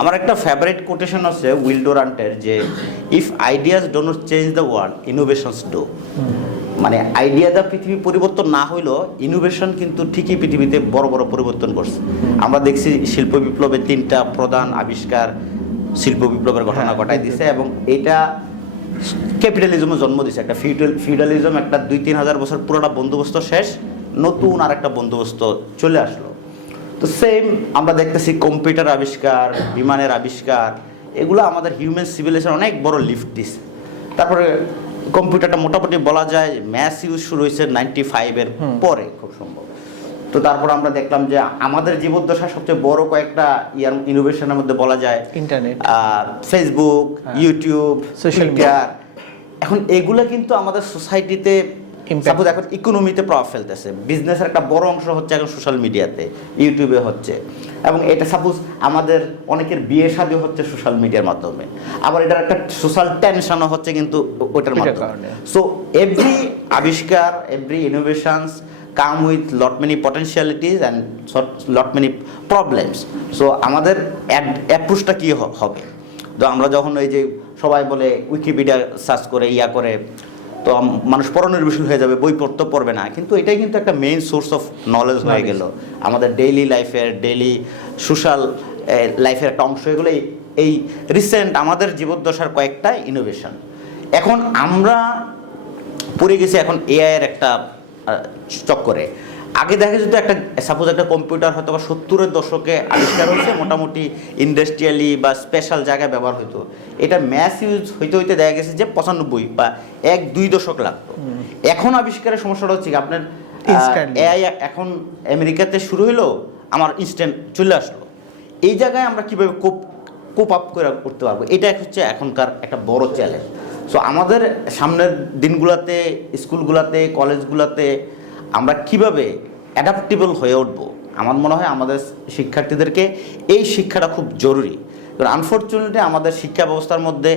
আমার একটা favourite quotation আছে উইল ডোরান্টের যে if ideas don't change the world innovations do মানে আইডিয়া দা পৃথিবী পরিবর্তন না হইলেও ইনোভেশন কিন্তু ঠিকই পৃথিবীতে বড় বড় পরিবর্তন করছে। আমরা দেখছি শিল্প বিপ্লবের তিনটা প্রধান আবিষ্কার শিল্প বিপ্লবের ঘটনা ঘটাই দিছে এবং এটা ক্যাপিটালিজমও জন্ম দিছে। একটা ফিউডাল ফিউডালিজম একটা দুই তিন হাজার বছর পুরোটা বন্দোবস্ত শেষ নতুন আর একটা বন্দোবস্ত চলে আসলো। তো সেম আমরা দেখতেছি কম্পিউটার আবিষ্কার বিমানের আবিষ্কার এগুলো আমাদের হিউম্যান সিভিলাইজেশন অনেক বড় লিফট দিছে। তারপরে কম্পিউটারটা মোটামুটি বলা যায় ম্যাথ ইউজ শুরু হয়েছে নাইনটি ফাইভের পরে খুব সম্ভব। তো তারপর আমরা দেখলাম যে আমাদের জীবদ্দশার সবচেয়ে বড় কয়েকটা ইয়ার ইনোভেশনের মধ্যে বলা যায় internet Facebook YouTube social Twitter এখন এগুলো কিন্তু আমাদের সোসাইটিতে. সাপোজ এখন ইকোনমিতে প্রভাব ফেলতেছে বিজনেসের একটা বড় অংশ হচ্ছে এখন সোশ্যাল মিডিয়াতে ইউটিউবে হচ্ছে। এবং এটা সাপোজ আমাদের অনেকের বিয়ে শাদী হচ্ছে সোশ্যাল মিডিয়ার মাধ্যমে। আবার এটার একটা সোশ্যাল টেনশনও হচ্ছে কিন্তু ওটার ওইটার মাধ্যমে। সো এভরি আবিষ্কার every innovations come with lot many potentialities and lot many problems so আমাদের অ্যাপ্রোচটা কী হবে? তো আমরা যখন ওই যে সবাই বলে উইকিপিডিয়া সার্চ করে ইয়া করে তো মানুষ পরনির্ভরশীল হয়ে যাবে বই পড়তে পড়বে না। কিন্তু এটাই কিন্তু একটা মেইন সোর্স অফ নলেজ হয়ে গেল। আমাদের ডেইলি লাইফের ডেইলি সোশ্যাল লাইফের একটা অংশ হয়ে এই- এই রিসেন্ট আমাদের জীবদ্দশার কয়েকটা ইনোভেশন এখন আমরা পড়ে গেছি এখন এআইয়ের একটা চক্করে। আগে দেখা যেত একটা সাপোজ একটা কম্পিউটার হয়তো বা সত্তরের দশকে আবিষ্কার হয়েছে মোটামুটি ইন্ডাস্ট্রিয়ালি বা স্পেশাল জায়গায় ব্যবহার হতো এটা ম্যাস ইউজ হইতে হইতে দেখা গেছে যে পঁচানব্বই বা এক দুই দশক লাগতো। এখন আবিষ্কারের সমস্যাটা হচ্ছে আপনার এআই এখন আমেরিকাতে শুরু হইল আমার ইনস্ট্যান্ট চলে আসলো। এই জায়গায় আমরা কীভাবে কোপ কোপ আপ করে করতে পারব? এটা হচ্ছে এখনকার একটা বড় চ্যালেঞ্জ সো আমাদের সামনের দিনগুলোতে স্কুলগুলোতে কলেজগুলোতে আমরা কীভাবে অ্যাডাপ্টেবল হয়ে উঠবো? আমার মনে হয় আমাদের শিক্ষার্থীদেরকে এই শিক্ষাটা খুব জরুরি। কারণ আনফর্চুনেটলি আমাদের শিক্ষা ব্যবস্থার মধ্যে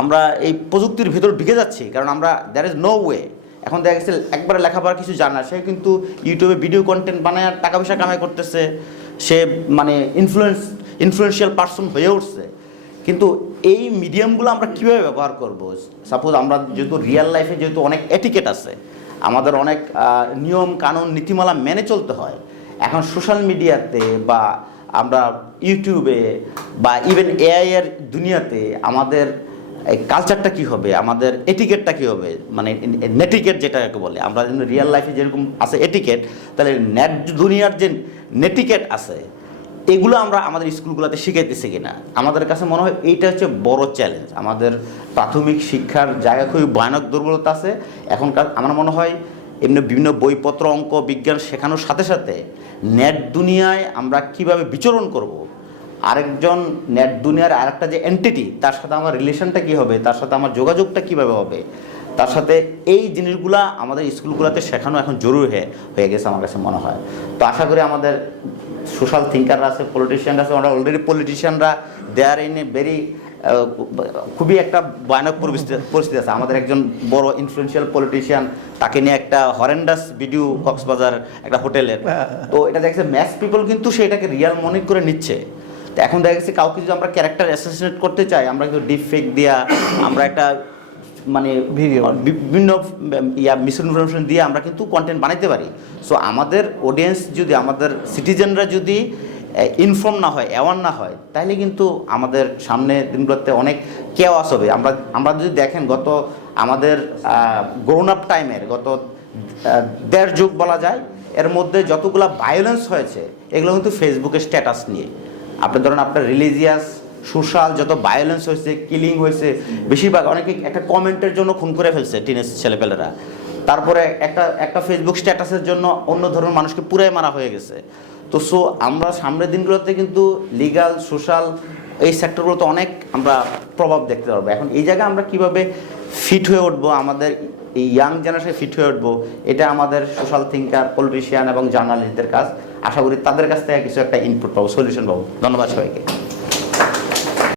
আমরা এই প্রযুক্তির ভিতর ঢুকে যাচ্ছি। কারণ আমরা দ্যার ইজ নো ওয়ে এখন দেখা গেছে একবারে লেখাপড়া কিছু জানা সে কিন্তু ইউটিউবে ভিডিও কন্টেন্ট বানায় টাকা পয়সা কামাই করতেছে। সে মানে ইনফ্লুয়েন্স ইনফ্লুয়েন্সিয়াল পার্সন হয়ে উঠছে। কিন্তু এই মিডিয়ামগুলো আমরা কীভাবে ব্যবহার করব? সাপোজ আমরা যেহেতু রিয়েল লাইফে যেহেতু অনেক এটিকেট আছে। আমাদের অনেক নিয়ম, কানুন, নীতিমালা মেনে চলতে হয়। এখন সোশ্যাল মিডিয়াতে বা আমরা ইউটিউবে বা ইভেন এআইয়ের দুনিয়াতে আমাদের কালচারটা কি হবে, আমাদের এটিকেটটা কি হবে মানে নেটিকেট যেটাকে বলে, আমরা রিয়েল লাইফে যেরকম আছে এটিকেট তাহলে নেট দুনিয়ার যে নেটিকেট আছে এগুলো আমরা আমাদের স্কুলগুলোতে শিখাইতেছি কিনা? আমাদের কাছে মনে হয় এইটা হচ্ছে বড় চ্যালেঞ্জ আমাদের প্রাথমিক শিক্ষার জায়গা খুবই ভয়ানক দুর্বলতা আছে। এখনকার আমার মনে হয় এমনি বিভিন্ন বইপত্র, অঙ্ক, বিজ্ঞান শেখানোর সাথে সাথে নেট দুনিয়ায় আমরা কীভাবে বিচরণ করব? আরেকজন নেট দুনিয়ার আরেকটা যে এন্টিটি তার সাথে আমার রিলেশনটা কী হবে? তার সাথে আমার যোগাযোগটা কীভাবে হবে? তার সাথে এই জিনিসগুলা আমাদের স্কুলগুলোতে শেখানো এখন জরুরি হয়ে গেছে আমার কাছে মনে হয়। তো আশা করি আমাদের সোশ্যাল থিঙ্কাররা আছে পলিটিশিয়ানরা আছে, আমরা already পলিটিশিয়ানরা they are in a very খুবই একটা ভয়ানক পরিস্থিতি- আছে। আমাদের একজন বড় ইনফ্লুয়েন্সিয়াল পলিটিশিয়ান তাকে নিয়ে একটা হরেন্ডাস ভিডিও কক্সবাজার একটা হোটেলের। তো এটা দেখছে ম্যাথ পিপল কিন্তু সেটাকে রিয়াল মনে করে নিচ্ছে। তো এখন দেখা গেছে কাউকে যদি আমরা ক্যারেক্টার অ্যাসোসিয়েট করতে চাই, আমরা কিন্তু ডিপ ফেক দিয়া, আমরা একটা মানে Video. বিভিন্ন ইয়া মিসইনফরমেশন দিয়ে আমরা কিন্তু কন্টেন্ট বানাইতে পারি। সো আমাদের অডিয়েন্স যদি আমাদের সিটিজেনরা যদি ইনফর্ম না হয় অ্যাওয়ার না হয় তাহলে কিন্তু আমাদের সামনে দিনগুলোতে অনেক কেও হবে। আমরা আমরা যদি দেখেন গত আমাদের গ্রোন আপ টাইমের গত দেড় যুগ বলা যায় এর মধ্যে যতগুলো ভায়োলেন্স হয়েছে এগুলো কিন্তু ফেসবুকের স্ট্যাটাস নিয়ে। আপনি ধরেন আপনার রিলিজিয়াস সোশ্যাল যত ভায়োলেন্স হয়েছে কিলিং হয়েছে, বেশিরভাগ অনেকে একটা কমেন্টের জন্য খুন করে ফেলছে টিনেজ ছেলেপেলেরা। তারপরে একটা একটা ফেসবুক স্ট্যাটাসের জন্য অন্য ধরনের মানুষকে পুরাই মারা হয়ে গেছে। তো সো আমরা সামনের দিনগুলোতে কিন্তু লিগাল সোশ্যাল এই সেক্টরগুলোতে অনেক আমরা প্রভাব দেখতে পারব। এখন এই জায়গায় আমরা কীভাবে ফিট হয়ে উঠবো, আমাদের এই ইয়াং জেনারেশন ফিট হয়ে উঠবো, এটা আমাদের সোশ্যাল থিঙ্কার পলিটিশিয়ান এবং জার্নালিস্টদের কাজ। আশা করি তাদের কাছ থেকে কিছু একটা ইনপুট পাবো সলিউশন পাবো। ধন্যবাদ সবাইকে।